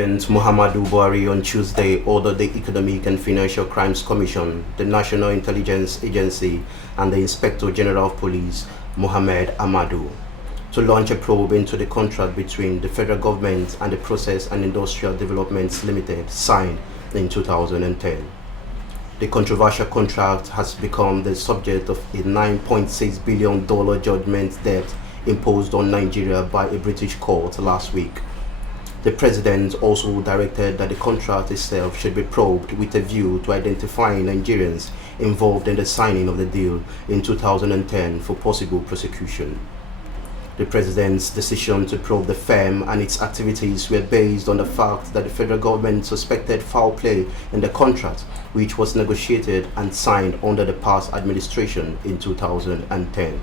President Muhammadu Buhari on Tuesday ordered the Economic and Financial Crimes Commission, the National Intelligence Agency, and the Inspector General of Police, Mohammed Amadu, to launch a probe into the contract between the federal government and the Process and Industrial Developments Limited signed in 2010. The controversial contract has become the subject of a $9.6 billion judgment debt imposed on Nigeria by a British court last week. The president also directed that the contract itself should be probed with a view to identifying Nigerians involved in the signing of the deal in 2010 for possible prosecution. The president's decision to probe the firm and its activities were based on the fact that the federal government suspected foul play in the contract, which was negotiated and signed under the past administration in 2010.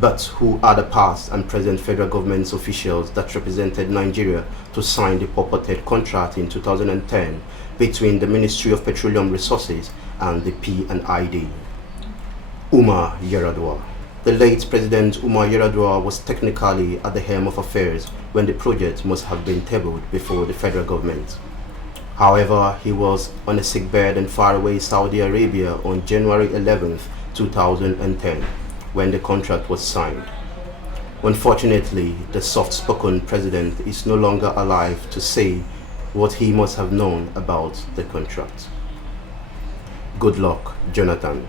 But who are the past and present federal government officials that represented Nigeria to sign the purported contract in 2010 between the Ministry of Petroleum Resources and the P&ID? Umar Yar'Adua. The late President Umar Yar'Adua was technically at the helm of affairs when the project must have been tabled before the federal government. However, he was on a sickbed in faraway Saudi Arabia on January 11, 2010. When the contract was signed. Unfortunately, the soft-spoken president is no longer alive to say what he must have known about the contract. Goodluck Jonathan.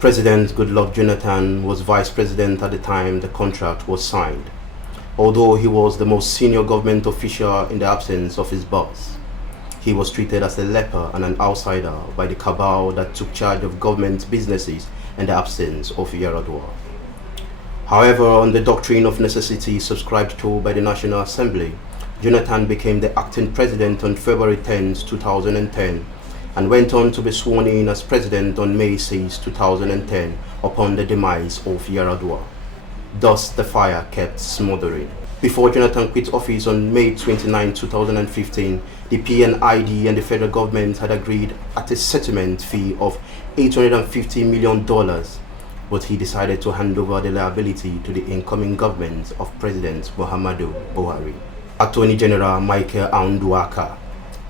President Goodluck Jonathan was vice president at the time the contract was signed, although he was the most senior government official in the absence of his boss. He was treated as a leper and an outsider by the cabal that took charge of government businesses in the absence of Yar'Adua. However, on the doctrine of necessity subscribed to by the National Assembly, Jonathan became the acting president on February 10, 2010, and went on to be sworn in as president on May 6, 2010, upon the demise of Yar'Adua. Thus, the fire kept smoldering. Before Jonathan quit office on May 29, 2015, the P&ID and the federal government had agreed at a settlement fee of $850 million, but he decided to hand over the liability to the incoming government of President Muhammadu Buhari. Attorney General Michael Aunduaka.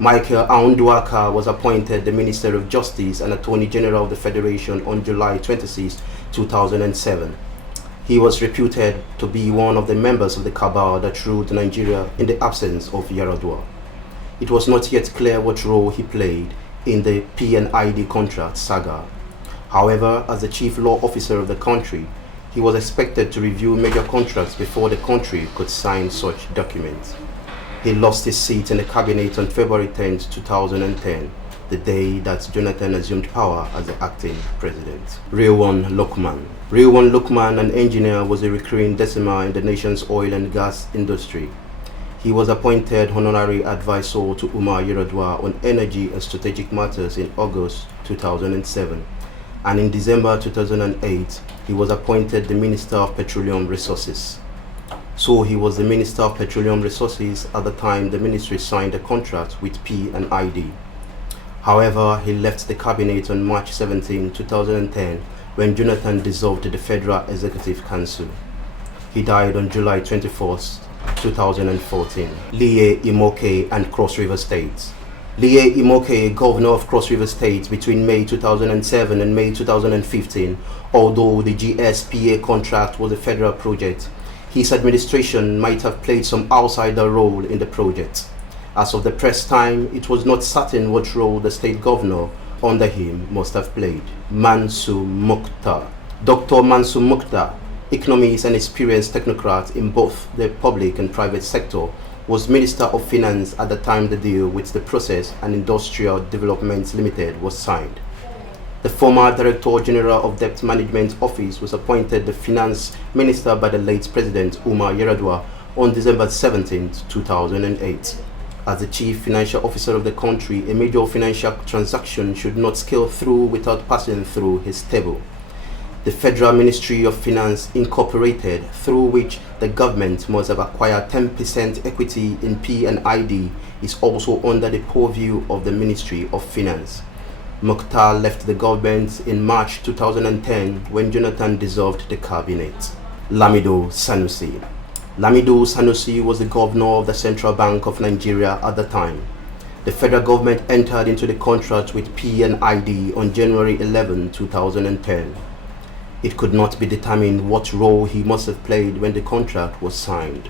Michael Aunduaka was appointed the Minister of Justice and Attorney General of the Federation on July 26, 2007. He was reputed to be one of the members of the cabal that ruled Nigeria in the absence of Yar'Adua. It was not yet clear what role he played in the P&ID contract saga. However, as the chief law officer of the country, he was expected to review major contracts before the country could sign such documents. He lost his seat in the cabinet on February 10, 2010, the day that Jonathan assumed power as the acting president. Rilwan Lukman. Rilwan Lukman, an engineer, was a recurring decimal in the nation's oil and gas industry. He was appointed honorary advisor to Umar Yar'Adua on energy and strategic matters in August 2007, and in December 2008, he was appointed the Minister of Petroleum Resources. So he was the Minister of Petroleum Resources at the time the ministry signed a contract with P&ID. However, he left the cabinet on March 17, 2010, when Jonathan dissolved the Federal Executive Council. He died on July 21st, 2014. Lie Imoke and Cross River State. Lie Imoke, governor of Cross River State between May 2007 and May 2015, although the GSPA contract was a federal project, his administration might have played some outsider role in the project. As of the press time, it was not certain what role the state governor under him must have played. Mansur Mukhtar. Dr. Mansur Mukhtar, economist and experienced technocrat in both the public and private sector, was Minister of Finance at the time the deal with the Process and Industrial Developments Limited was signed. The former Director General of Debt Management Office was appointed the Finance Minister by the late President Umar Yar'Adua on December 17, 2008. As the Chief Financial Officer of the country, a major financial transaction should not scale through without passing through his table. The Federal Ministry of Finance Incorporated, through which the government must have acquired 10% equity in P&ID, is also under the purview of the Ministry of Finance. Mukhtar left the government in March 2010 when Jonathan dissolved the cabinet. Lamido Sanusi. Lamido Sanusi was the governor of the Central Bank of Nigeria at the time. The federal government entered into the contract with PNID on January 11, 2010. It could not be determined what role he must have played when the contract was signed.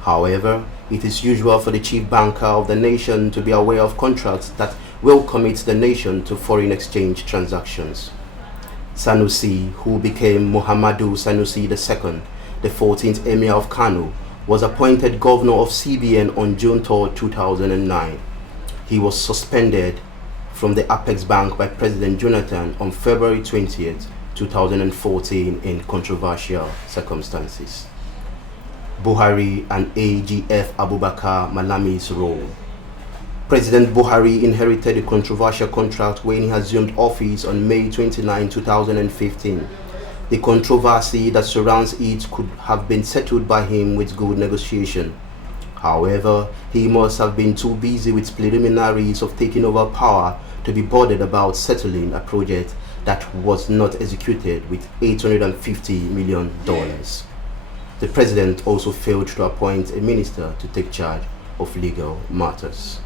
However, it is usual for the chief banker of the nation to be aware of contracts that will commit the nation to foreign exchange transactions. Sanusi, who became Muhammadu Sanusi II, the 14th Emir of Kano, was appointed governor of CBN on June 3, 2009. He was suspended from the Apex Bank by President Jonathan on February 20, 2014 in controversial circumstances. Buhari and AGF Abubakar Malami's role. President Buhari inherited a controversial contract when he assumed office on May 29, 2015. The controversy that surrounds it could have been settled by him with good negotiation. However, he must have been too busy with preliminaries of taking over power to be bothered about settling a project that was not executed with $850 million. The president also failed to appoint a minister to take charge of legal matters.